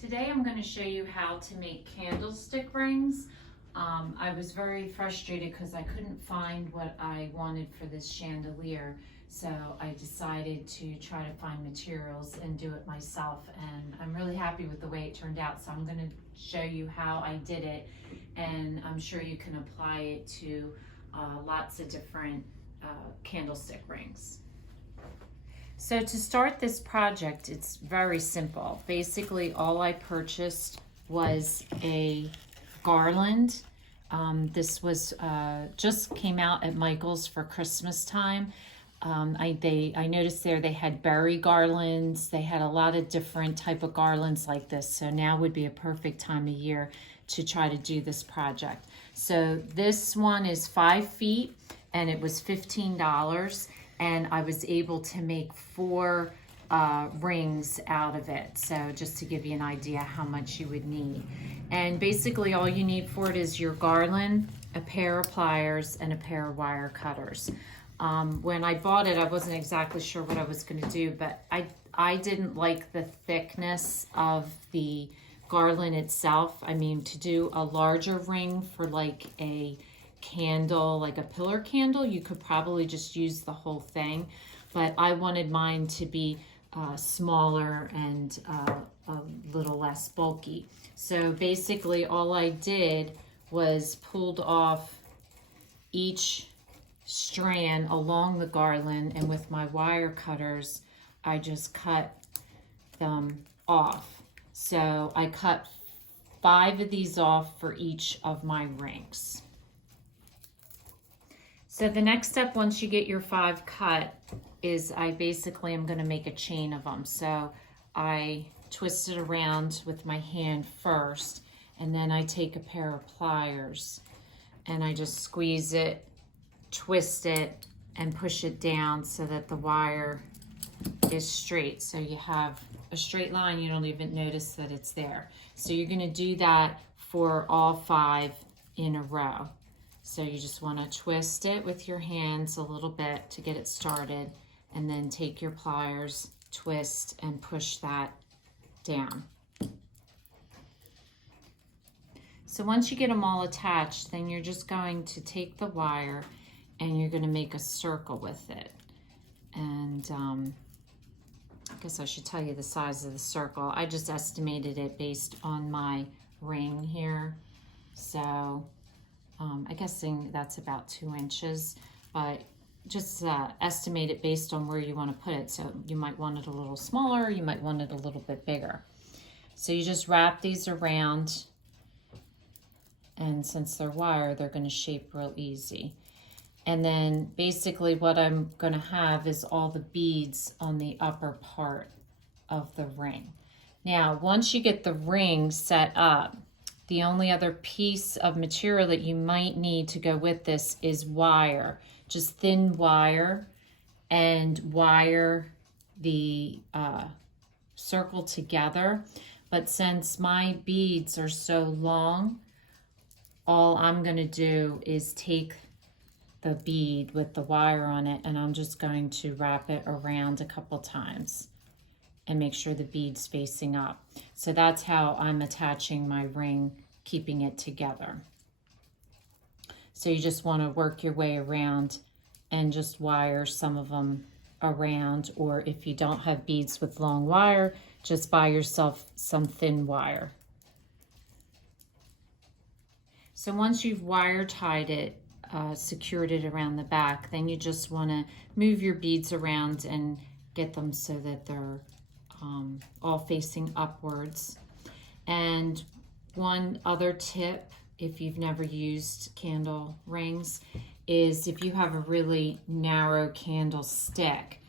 Today I'm going to show you how to make candlestick rings. I was very frustrated because I couldn't find what I wanted for this chandelier, so I decided to try to find materials and do it myself, and I'm really happy with the way it turned out. So I'm going to show you how I did it, and I'm sure you can apply it to lots of different candlestick rings. So to start this project, it's very simple. Basically, all I purchased was a garland. This was just came out at Michael's for Christmas time. I noticed there they had berry garlands. They had a lot of different type of garlands like this. So now would be a perfect time of year to try to do this project. So this one is 5 feet and it was $15. And I was able to make 4 rings out of it. So just to give you an idea how much you would need. And basically all you need for it is your garland, a pair of pliers, and a pair of wire cutters. When I bought it, I wasn't exactly sure what I was gonna do, but I didn't like the thickness of the garland itself. I mean, to do a larger ring for like a candle, like a pillar candle, you could probably just use the whole thing, but I wanted mine to be smaller and a little less bulky. So basically all I did was pulled off each strand along the garland, and with my wire cutters I just cut them off. So I cut 5 of these off for each of my rings. So the next step, once you get your 5 cut, is I basically am going to make a chain of them. So I twist it around with my hand first, and then I take a pair of pliers and I just squeeze it, twist it, and push it down so that the wire is straight. So you have a straight line, you don't even notice that it's there. So you're going to do that for all 5 in a row. So you just want to twist it with your hands a little bit to get it started, and then take your pliers, twist, and push that down. So once you get them all attached, then you're just going to take the wire and you're going to make a circle with it. And I guess I should tell you the size of the circle. I just estimated it based on my ring here. So I guess that's about 2 inches, but just estimate it based on where you want to put it. So you might want it a little smaller, you might want it a little bit bigger. So you just wrap these around, and since they're wire, they're going to shape real easy. And then basically what I'm going to have is all the beads on the upper part of the ring. Now, once you get the ring set up, the only other piece of material that you might need to go with this is wire, just thin wire, and wire the circle together. But since my beads are so long, all I'm going to do is take the bead with the wire on it, and I'm just going to wrap it around a couple times and make sure the bead's facing up. So that's how I'm attaching my ring, keeping it together. So you just want to work your way around and just wire some of them around, or if you don't have beads with long wire, just buy yourself some thin wire. So once you've wire tied it, secured it around the back, then you just want to move your beads around and get them so that they're all facing upwards. And one other tip, if you've never used candle rings, is if you have a really narrow candlestick,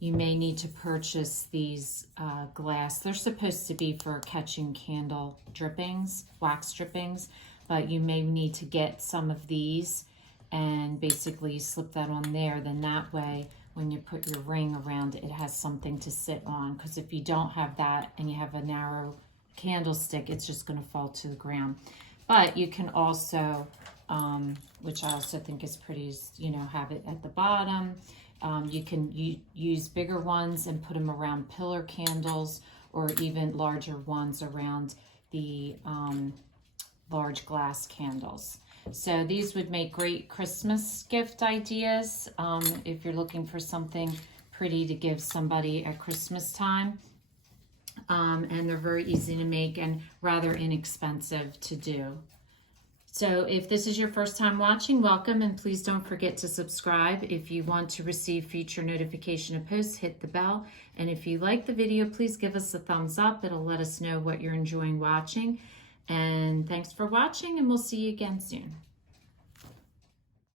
you may need to purchase these glass. They're supposed to be for catching candle drippings, wax drippings, but you may need to get some of these and basically slip that on there. Then that way, when you put your ring around it, it has something to sit on. Because if you don't have that and you have a narrow candlestick, it's just going to fall to the ground. But you can also, which I also think is pretty, have it at the bottom. You can use bigger ones and put them around pillar candles, or even larger ones around the large glass candles. So these would make great Christmas gift ideas if you're looking for something pretty to give somebody at Christmas time. And they're very easy to make and rather inexpensive to do. So if this is your first time watching, welcome, and please don't forget to subscribe. If you want to receive future notification of posts, hit the bell. And if you like the video, please give us a thumbs up. It'll let us know what you're enjoying watching. And thanks for watching, and we'll see you again soon.